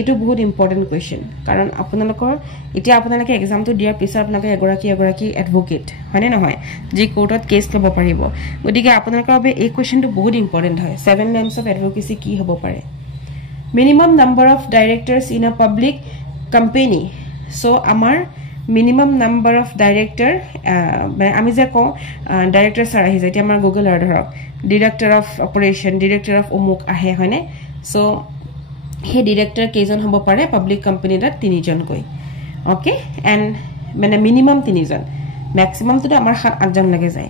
এটো বহুত ইম্পৰ্টেন্ট কোৱেশ্চন কাৰণ আপোনালোকৰ এতিয়া আপোনালোকে এক্সামটো দিয়াৰ পিছত আপোনালোকে এগৰাকী এডভোকেট হয়নে নহয় যি কোৰ্টত কেছ ল'ব পাৰিব গতিকে আপোনালোকৰ বাবে এই কোৱেশ্চনটো বহুত ইম্পৰ্টেন্ট হয় 7 lamps of advocacy কি হ'ব পাৰে minimum number of directors in a public company so আমাৰ minimum number of director ami je ko director sir ahi jati amar google er dhorok director of operation director of umuk ahe hoine so he director kejon hobo pare public company da 3 jon koi okay and mane minimum 3 jon maximum to amar 8 jon lage jay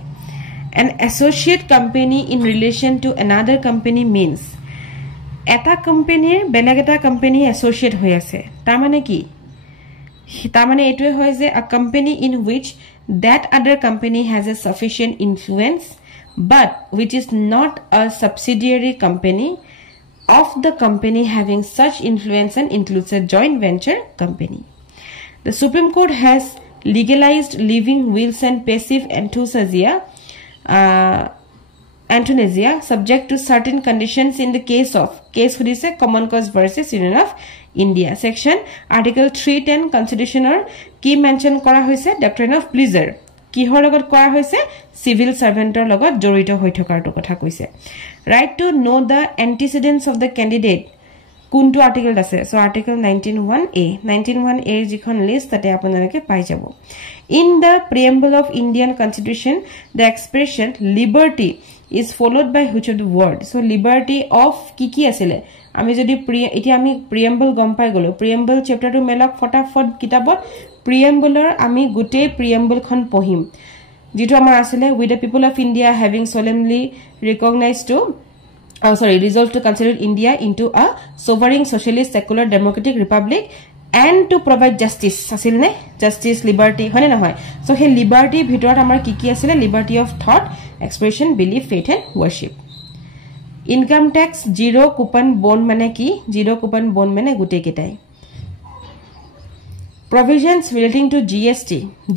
an associate company in relation to another company means eta company benageta company associate hoy ase ta mane ki tamane etwe hoy je a company in which that other company has a sufficient influence but which is not a subsidiary company of the company having such influence and includes a joint venture company the Supreme Court has legalized living wills and passive euthanasia subject to certain conditions in the case hodise common cause versus Union of India section article 310 constitution or ki mention kora hoise doctrine of pleasure ki hor logot kora hoise civil servant or logot jorito hoi thokar to kotha koise right to know the antecedents of the candidate kuntu article ase so article 191a jikhon list tate apunalake pai jabo in the preamble of Indian constitution the expression liberty is followed by which of the word so liberty of ki asile আমি যদি এতিয়া আমি প্ৰিএম্বল গম পাই গলো প্ৰিএম্বল চ্যাপ্টাৰটো মেলক ফটাফট কিতাবত প্ৰিএম্বলৰ আমি গুটে প্ৰিএম্বলখন পঢ়িম যেটো আমাৰ আছিল with the people of India having solemnly recognized to resolved to consider India into a sovereign socialist secular democratic republic and to provide justice আছিল নে justice liberty হয়নে নহয় সো হে লিবাৰ্টি ভিতৰত আমাৰ কি আছিল liberty of thought expression belief faith and worship income tax zero coupon bond mane ki zero coupon bond mane gute ketai provisions relating to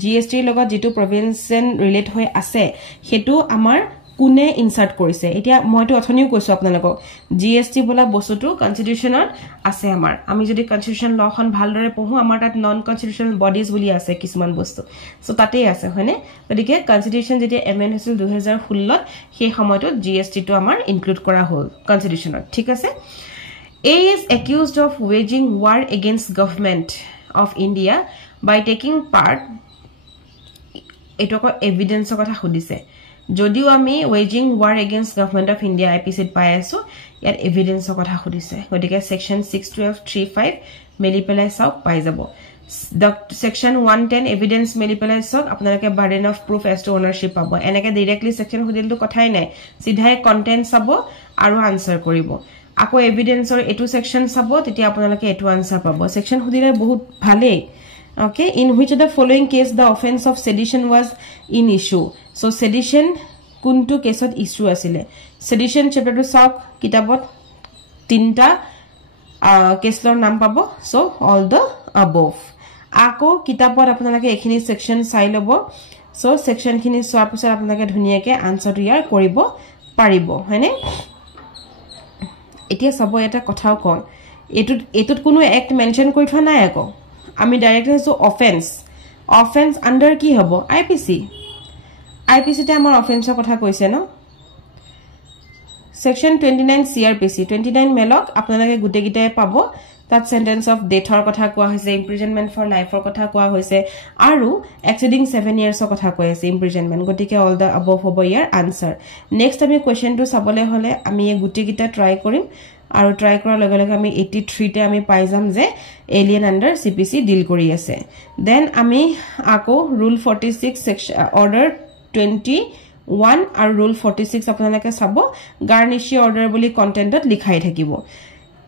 GST লগত যেটো provision relate হৈ আছে হেতু আমাৰ কোনে ইনসাৰ্ট কৰিছে এতিয়া মইটো অথনিও কৈছো আপোনালোকক GST বলা বস্তুটো কনস্টিটিউশনত আছে আমাৰ আমি যদি কনস্টিটিউশন লখন ভালদৰে পঢ়ো আমাৰ তাত নন কনস্টিটিউশনাল বডিজ বুলি আছে কিছুমান বস্তু সো তাতে আছে হয়নে গতিকে কনস্টিটিউশন যেতিয়া এমেন্ড হৈছিল 2016 ত সেই সময়টো GST টো আমাৰ ইনক্লুড কৰা হ'ল কনস্টিটিউশনত ঠিক আছে A is accused of waging war against government of India by taking part etoko evidence কথা খুদিছে যদিও আমি waging war against government of India IPC পাই আছো ইয়াৰ এভিডেন্স কথা খুদিছে গতিকে সেকশন 61235 মেলি পেলাই সব পাই যাব section 110 evidence মেলি পেলাই সব আপোনালোকে burden of proof as to ownership পাব এনেকে ডাইৰেক্টলি সেকশন খুদিলটো কথাই নাই সিধাই কন্টেন্ট চাব আৰু আনসাৰ কৰিব আকৌ এভিডেন্সৰ এটু সেকশন চাব তেতিয়া আপোনালোকে এটু আনসাৰ পাব সেকশন খুদিলে বহুত ভালে okay in which of the following case the offense of sedition was in issue so sedition kuntu case issue asile sedition chapter to sab kitabot tinta case lor naam pabo so all the above ako kitabot apnalake ekhini section sai lobo so section khini swap pisar apnalake dhuniyake answer to yar koribo paribo hene etia sabo eta kothao kon etut kono act mention koi thwa nai ako আমি direct হইছো offence under কি হবো IPC তে আমাৰ অফেন্সৰ কথা কৈছে ন section 29 সিআৰপিসি 29 মেলক আপোনালোকে গুটেগিটাই পাবো তাত সেন্টেন্স অফ ডেথৰ কথা কোৱা হৈছে ইমপ্ৰিজনমেন্ট ফৰ লাইফৰ কথা কোৱা হৈছে আৰু এক্সিডিং 7 ইয়াৰ্ছৰ কথা কৈ আছে ইমপ্ৰিজনমেন্ট গটিকে অল দা অবভ হ'ব ইয়াৰ আনসাৰ নেক্সট আমি কোৱেশ্চনটো চাবলে হলে আমি এই গুটেগিটা ট্ৰাই কৰিম আৰু ট্ৰাই কৰাৰ লগে লগে আমি 83 তে আমি পাই যাম যে এলিয়েন আন্ডাৰ সিপিসি ডিল কৰি আছে দেন আমি আকৌ ৰুল 46 সেকশন অৰ্ডাৰ 21 আৰু ৰুল 46 আপোনালোকে চাব গাৰ্নিশি অর্ডার বুলি কন্টেন্টত লিখাই থাকিব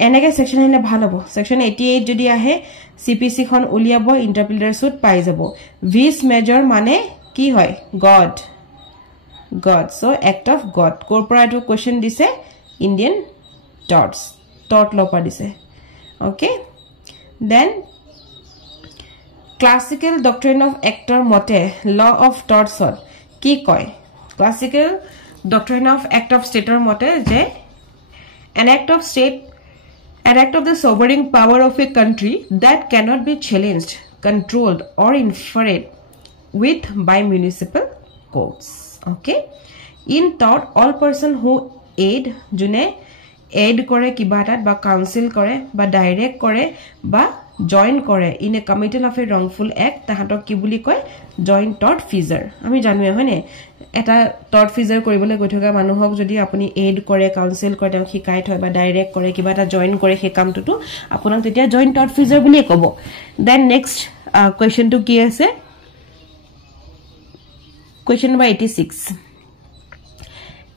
এনেকে সেকশন হলে ভাল হ'ব সেকশন 88 যদি আহে সিপিসি খন উলিয়াব ইন্টারপ্রিটার সুট পাই যাব ভিস মেজর মানে কি হয় god so act of God corporative question দিছে Indian tort law padise okay then classical doctrine of actor mote law of torts ki koy classical doctrine of act of state mote je an act of the sovereign power of a country that cannot be challenged controlled or inferred with by municipal courts okay in tort all person who aid june aid কৰে কিবাটাত বা council কৰে বা direct কৰে বা join কৰে in a committal of a wrongful act তাহাতক কি বুলি কয় জয়েন্ট টৰ্ট ফিজাৰ আমি জানোৱে হয়নে এটা টৰ্ট ফিজাৰ কৰিবলৈ গৈ থকা মানুহক যদি আপুনি এড কৰে কাউন্সিল কৰে তেওঁ শিকাই থয় বা ডাইৰেক্ট কৰে কিবাটা জয়েন কৰে সেই কামটো আপোনাক তেতিয়া জয়েন্ট টৰ্ট ফিজাৰ বুলি ক'ব দেন নেক্সট কোৱেশ্চনটো কি আছে question number 86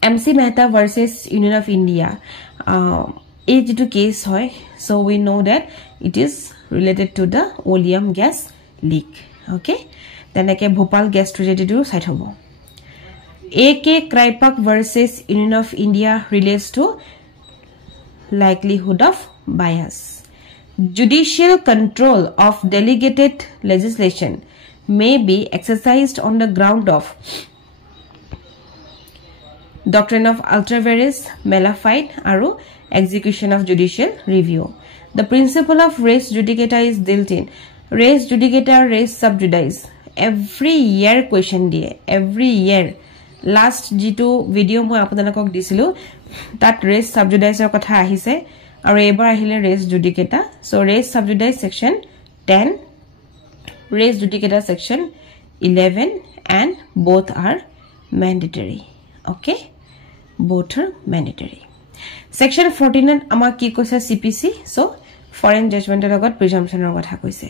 MC Mehta versus Union of India is to case hoy so we know that it is related to the oleum gas leak okay then like Bhopal gas tragedy to site hobo AK Kraipak versus Union of India relates to likelihood of bias judicial control of delegated legislation may be exercised on the ground of doctrine of ultra vires malafide aru execution of judicial review the principle of res judicata is built in res judicata res sub judice every year question die every year last jitu video moi apunalok disilu that res sub judice er kotha ahise aru ebar ahile res judicata so res sub judice section 10 res judicata section 11 and both are mandatory okay both are mandatory section 14 ama ki koise CPC so foreign judgment er logot presumption er kotha koise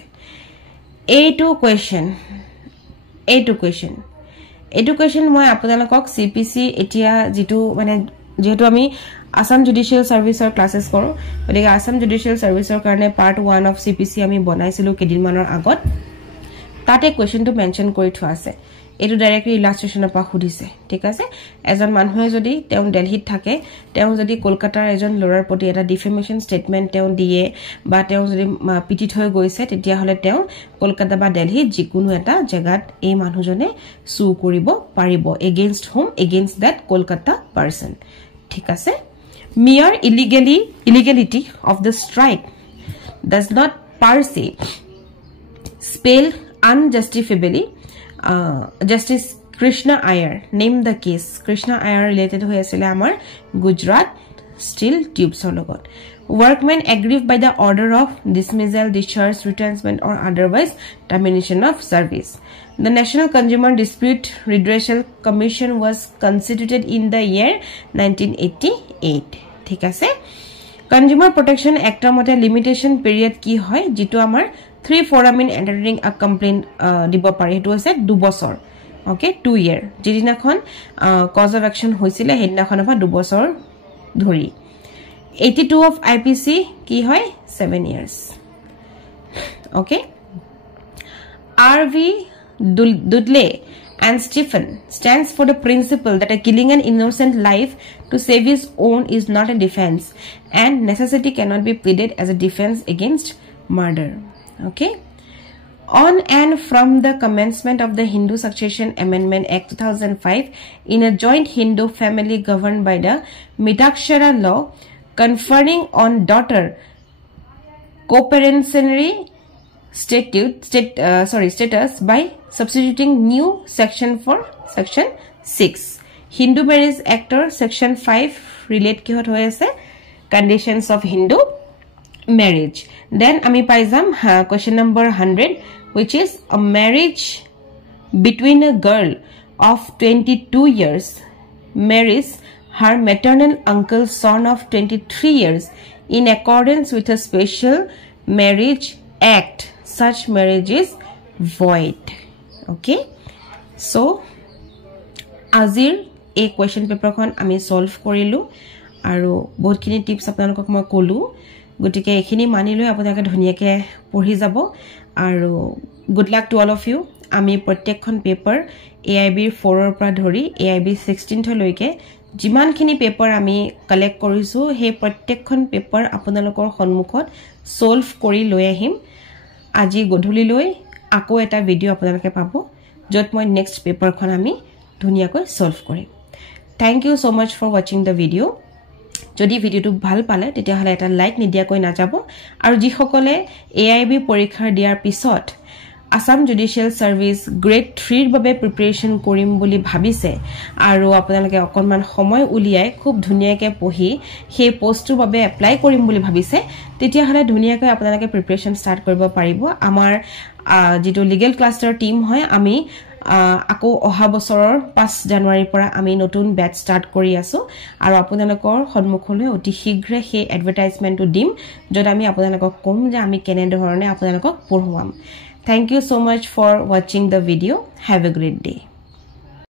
a2 question moi apunalok CPC etia jitu mane jehetu ami Assam Judicial Service or classes koro odike Assam Judicial Service or karone part 1 of CPC ami banaisilu kedin manor agot tate question to mention kori thwa ase এটো directly ইলাস্ট্ৰেচনৰ পৰা খুদিছে ঠিক আছে এজন মানুহে যদি তেও দিল্লীত থাকে তেও যদি কলকাতাৰ এজন লৰাৰ প্ৰতি এটা ডিফেমেশন স্টেটমেন্ট তেও দিয়ে বা তেও যদি পিটিত হৈ গৈছে তেতিয়া হলে তেও কলকাতা বা দিল্লী যিকোনো এটা জায়গাত এই মানুহজনে সু কৰিব পাৰিব against home against that Kolkata person ঠিক আছে mere illegality of the strike does not per se spell unjustifiably Justice Krishna Iyer named the case Krishna Iyer related hoye asile amar Gujarat Steel Tubes logot workmen aggrieved by the order of dismissal discharge retrenchment or otherwise termination of service the National Consumer Dispute Redressal Commission was constituted in the year 1988 ঠিক আছে Consumer Protection Act মতে limitation period কি হয় যেটো আমাৰ 3 foramen entering a complaint দিব পাৰি এটো আছে 2 বছৰ okay 2 year যেদিনাখন cause of action হৈছিলে হেদিনাখন পৰা 2 বছৰ ধৰি 82 of IPC কি হয় 7 years okay RV Dudley and Stephen stands for the principle that a killing an innocent life to save his own is not a defense and necessity cannot be pleaded as a defense against murder okay on and from the commencement of the Hindu Succession Amendment Act 2005 in a joint Hindu family governed by the Mitakshara law conferring on daughter co-parency status by substituting new section for section 6 Hindu Marriage Act section 5 relate ki hot hoye ase conditions of Hindu marriage then ami paizam question number 100 which is a marriage between a girl of 22 years marries her maternal uncle's son of 23 years in accordance with a special marriage act such marriage is void okay so azir a question paper kon ami solve korilu aru bahut kini tips apnalok moi kolu gotike ekhini mani loi apunake dhuniyake pori jabo aru good luck to all of you ami protyekkon paper AIB 4 or pra dhori AIB 16th loike jiman khini paper ami collect korisu he protyekkon paper apunalokor honmukhot solve kori loi ahim আজি গধুলি লৈ আকো এটা video আপোনালোকে পাব যত মই next paper খন আমি ধুনিয়াকৈ সলভ কৰিম thank you so much for watching the video যদি ভিডিওটো ভাল পালে তেতিয়া হলে এটা লাইক নিদিয়াকৈ না যাব আৰু যি সকলে AIB পৰীক্ষা দিয়াৰ পিছত আসাম জুডিশিয়াল সাৰ্ভিস গ্ৰেড 3 ৰ বাবে প্ৰিপাৰেচন কৰিম বুলি ভাবিছে আৰু আপোনালোকে অকনমান সময় উলিয়াই খুব ধুনিয়াকৈ পঢ়ি সেই পোষ্টৰ বাবে এপ্লাই কৰিম বুলি ভাবিছে তেতিয়া হলে ধুনিয়াকৈ আপোনালোকে প্ৰিপাৰেচন ষ্টাৰ্ট কৰিব পাৰিব আমাৰ যেটো লিগেল ক্লাষ্টাৰ টিম হয় আমি আকো অহা বছৰৰ 5 জানুৱাৰীৰ পৰা আমি নতুন ব্যাচ ষ্টাৰ্ট কৰি আছো আৰু আপোনালোকৰ সন্মুখলৈ অতি শীঘ্ৰে সেই এডভাৰটাইজমেন্টটো দিম যত আমি আপোনালোকক কম যে আমি কেনে ধৰণে আপোনালোকক পঢ়ুৱাম Thank you so much for watching the video. Have a great day.